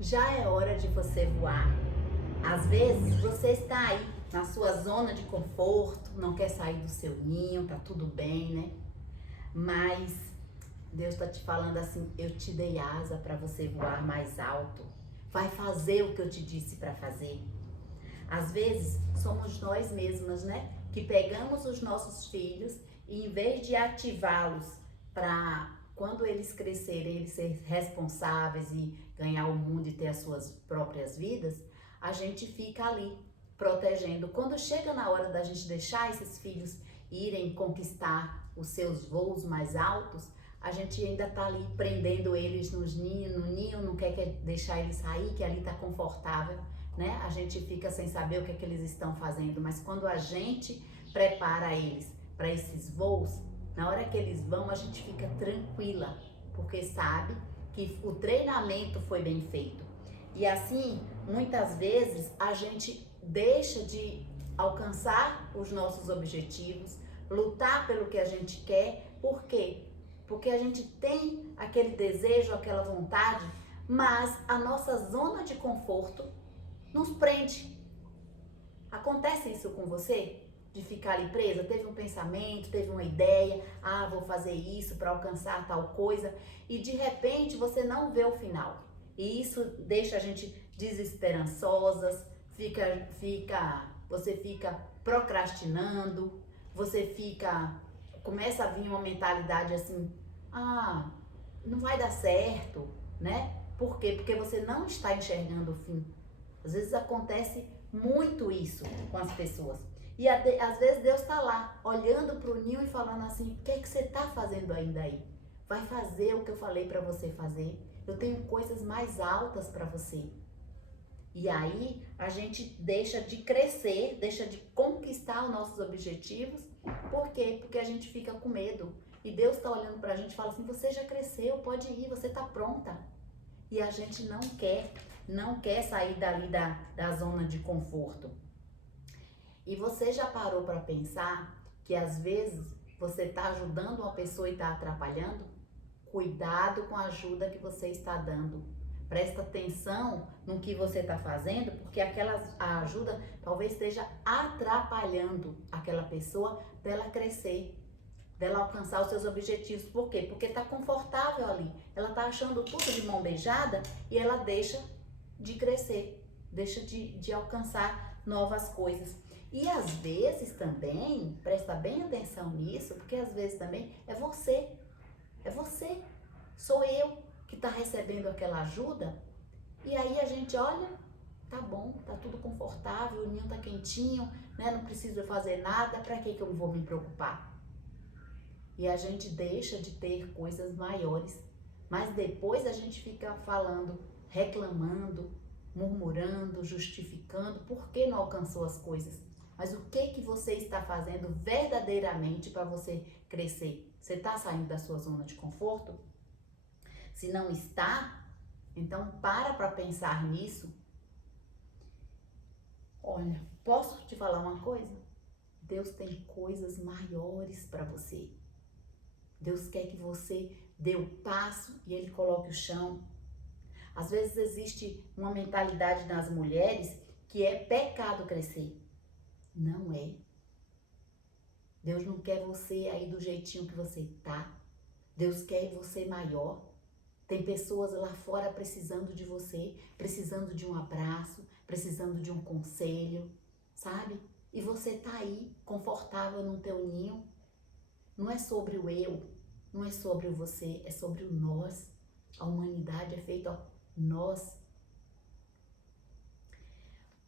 Já é hora de você voar. Às vezes você está aí na sua zona de conforto, não quer sair do seu ninho, tá tudo bem, né? Mas Deus está te falando assim: eu te dei asa para você voar mais alto. Vai fazer o que eu te disse para fazer. Às vezes somos nós mesmas, né? Que pegamos os nossos filhos e em vez de ativá-los para quando eles crescerem, eles serem responsáveis e ganhar o mundo e ter as suas próprias vidas, a gente fica ali protegendo. Quando chega na hora da gente deixar esses filhos irem conquistar os seus voos mais altos, a gente ainda tá ali prendendo eles no ninho, não quer deixar eles sair, que ali tá confortável, né? A gente fica sem saber o que é que eles estão fazendo, mas quando a gente prepara eles para esses voos, na hora que eles vão, a gente fica tranquila, porque sabe que o treinamento foi bem feito. E assim, muitas vezes a gente deixa de alcançar os nossos objetivos, lutar pelo que a gente quer, por quê? Porque a gente tem aquele desejo, aquela vontade, mas a nossa zona de conforto nos prende. Acontece isso com você? De ficar ali presa? Teve um pensamento, teve uma ideia, vou fazer isso para alcançar tal coisa, e de repente você não vê o final. E isso deixa a gente desesperançosas, você fica procrastinando, começa a vir uma mentalidade assim: não vai dar certo, né? Por quê? Porque você não está enxergando o fim. Às vezes acontece muito isso com as pessoas. E às vezes Deus está lá, olhando para o ninho e falando assim: o que é que você está fazendo ainda aí? Vai fazer o que eu falei para você fazer. Eu tenho coisas mais altas para você. E aí a gente deixa de crescer, deixa de conquistar os nossos objetivos. Por quê? Porque a gente fica com medo. E Deus está olhando para a gente e fala assim: você já cresceu, pode ir, você está pronta. E a gente não quer sair dali da zona de conforto. E você já parou para pensar que às vezes você está ajudando uma pessoa e está atrapalhando? Cuidado com a ajuda que você está dando. Presta atenção no que você está fazendo, porque a ajuda talvez esteja atrapalhando aquela pessoa dela crescer, dela alcançar os seus objetivos. Por quê? Porque está confortável ali. Ela está achando tudo de mão beijada e ela deixa de crescer, deixa de alcançar novas coisas. E às vezes também, presta bem atenção nisso, porque às vezes também é você, sou eu que está recebendo aquela ajuda, e aí a gente olha, tá bom, tá tudo confortável, o ninho tá quentinho, né? Não preciso fazer nada, para que eu vou me preocupar? E a gente deixa de ter coisas maiores, mas depois a gente fica falando, reclamando, murmurando, justificando por que não alcançou as coisas. Mas o que você está fazendo verdadeiramente para você crescer? Você está saindo da sua zona de conforto? Se não está, então para pensar nisso. Olha, posso te falar uma coisa? Deus tem coisas maiores para você. Deus quer que você dê o passo e Ele coloque o chão. Às vezes existe uma mentalidade nas mulheres que é pecado crescer. Não é. Deus não quer você aí do jeitinho que você tá. Deus quer você maior. Tem pessoas lá fora precisando de você, precisando de um abraço, precisando de um conselho, sabe? E você tá aí, confortável no teu ninho. Não é sobre o eu, não é sobre o você, é sobre o nós. A humanidade é feita nós.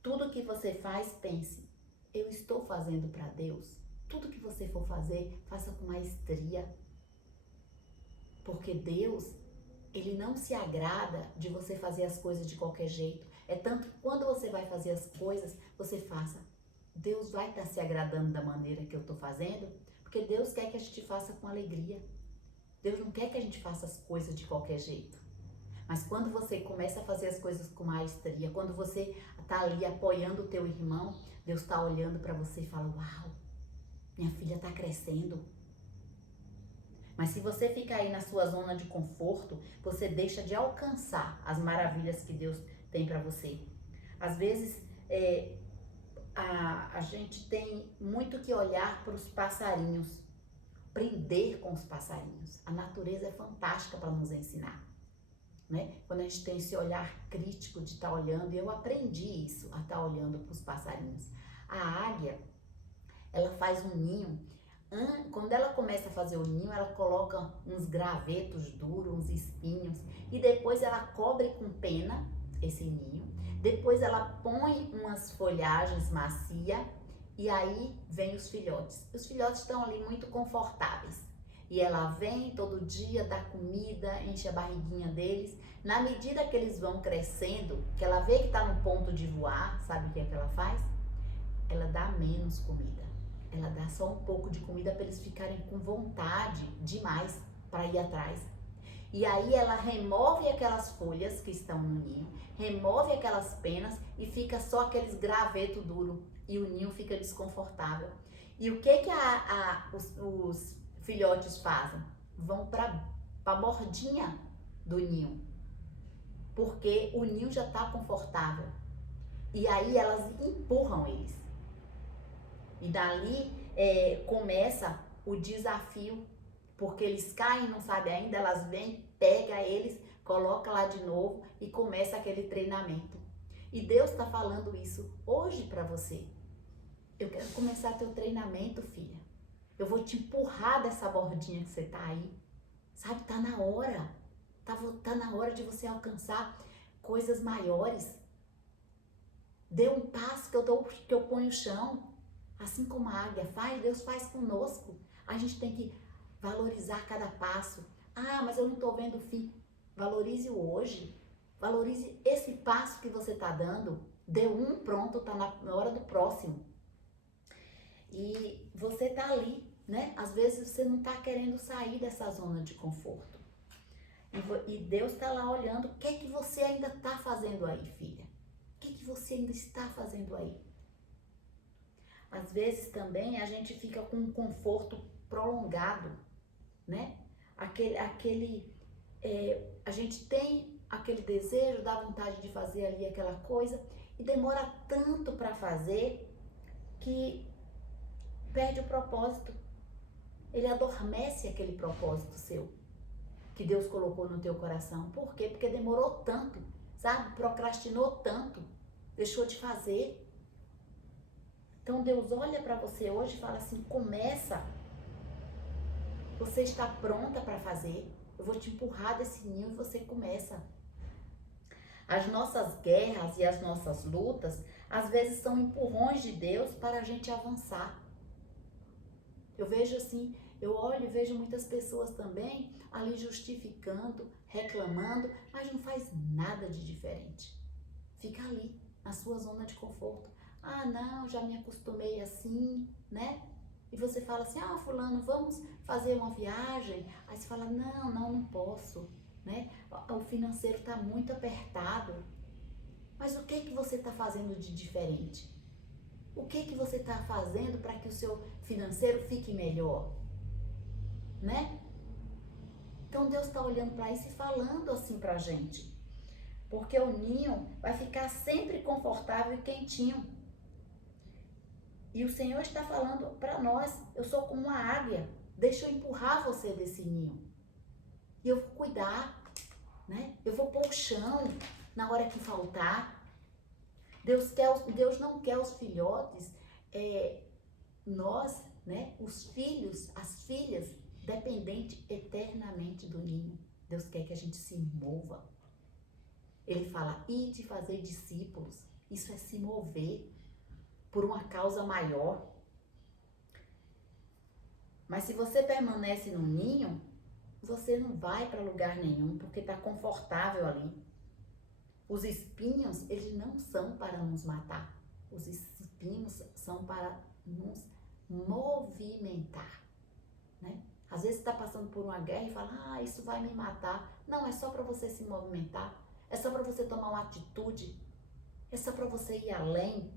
Tudo que você faz, pense: eu estou fazendo para Deus? Tudo que você for fazer, faça com maestria. Porque Deus, Ele não se agrada de você fazer as coisas de qualquer jeito. É tanto que quando você vai fazer as coisas, você faça: Deus vai estar se agradando da maneira que eu estou fazendo? Porque Deus quer que a gente faça com alegria. Deus não quer que a gente faça as coisas de qualquer jeito. Mas quando você começa a fazer as coisas com maestria, quando você está ali apoiando o teu irmão, Deus está olhando para você e fala: uau, minha filha está crescendo. Mas se você ficar aí na sua zona de conforto, você deixa de alcançar as maravilhas que Deus tem para você. Às vezes, a gente tem muito que olhar para os passarinhos, aprender com os passarinhos. A natureza é fantástica para nos ensinar, né? Quando a gente tem esse olhar crítico de estar olhando, e eu aprendi isso, a estar olhando para os passarinhos. A águia, ela faz um ninho. Quando ela começa a fazer o ninho, ela coloca uns gravetos duros, uns espinhos, e depois ela cobre com pena esse ninho. Depois ela põe umas folhagens macias e aí vem os filhotes. Os filhotes estão ali muito confortáveis. E ela vem todo dia, dá comida, enche a barriguinha deles. Na medida que eles vão crescendo, que ela vê que está no ponto de voar, sabe o que é que ela faz? Ela dá menos comida. Ela dá só um pouco de comida para eles ficarem com vontade demais para ir atrás. E aí ela remove aquelas folhas que estão no ninho, remove aquelas penas e fica só aqueles gravetos duros. E o ninho fica desconfortável. E o que os filhotes fazem? Vão para a bordinha do ninho, porque o ninho já está confortável. E aí elas empurram eles. E dali começa o desafio, porque eles caem, não sabem ainda, elas vêm, pega eles, coloca lá de novo e começa aquele treinamento. E Deus está falando isso hoje para você. Eu quero começar teu treinamento, filha. Eu vou te empurrar dessa bordinha que você tá aí. Sabe, tá na hora. Tá na hora de você alcançar coisas maiores. Dê um passo que eu ponho o chão. Assim como a águia faz, Deus faz conosco. A gente tem que valorizar cada passo. Ah, mas eu não tô vendo o fim. Valorize o hoje. Valorize esse passo que você tá dando. Deu um, pronto, tá na hora do próximo. E você tá ali, né? Às vezes você não tá querendo sair dessa zona de conforto. E Deus tá lá olhando, o que é que você ainda tá fazendo aí, filha? O que é que você ainda está fazendo aí? Às vezes também a gente fica com um conforto prolongado, né? A gente tem aquele desejo, dá vontade de fazer ali aquela coisa e demora tanto para fazer que perde o propósito. Ele adormece aquele propósito seu, que Deus colocou no teu coração. Por quê? Porque demorou tanto, sabe? Procrastinou tanto, deixou de fazer. Então Deus olha para você hoje e fala assim, começa. Você está pronta para fazer. Eu vou te empurrar desse ninho e você começa. As nossas guerras e as nossas lutas, às vezes são empurrões de Deus para a gente avançar. Eu vejo assim, eu olho e vejo muitas pessoas também ali justificando, reclamando, mas não faz nada de diferente. Fica ali, na sua zona de conforto. Ah, não, já me acostumei assim, né? E você fala assim, ah, fulano, vamos fazer uma viagem? Aí você fala, não posso, né? O financeiro está muito apertado. Mas o que você está fazendo de diferente? O que você está fazendo para que o seu financeiro fique melhor? Né? Então Deus está olhando para isso e falando assim para a gente. Porque o ninho vai ficar sempre confortável e quentinho. E o Senhor está falando para nós, eu sou como uma águia, deixa eu empurrar você desse ninho. E eu vou cuidar, né? Eu vou pôr o chão na hora que faltar. Deus não quer os filhotes, nós, né? Os filhos, as filhas, dependentes eternamente do ninho. Deus quer que a gente se mova. Ele fala, ide fazer discípulos. Isso é se mover por uma causa maior. Mas se você permanece no ninho, você não vai para lugar nenhum, porque está confortável ali. Os espinhos, eles não são para nos matar. Os espinhos são para nos movimentar, né? Às vezes você está passando por uma guerra e fala, ah, isso vai me matar. Não, é só para você se movimentar. É só para você tomar uma atitude. É só para você ir além.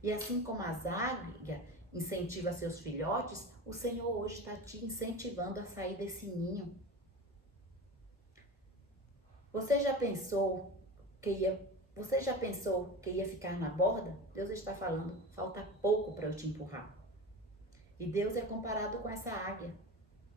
E assim como as águias incentivam seus filhotes, O Senhor hoje está te incentivando a sair desse ninho. Você já pensou que ia ficar na borda? Deus está falando, falta pouco para eu te empurrar. E Deus é comparado com essa águia.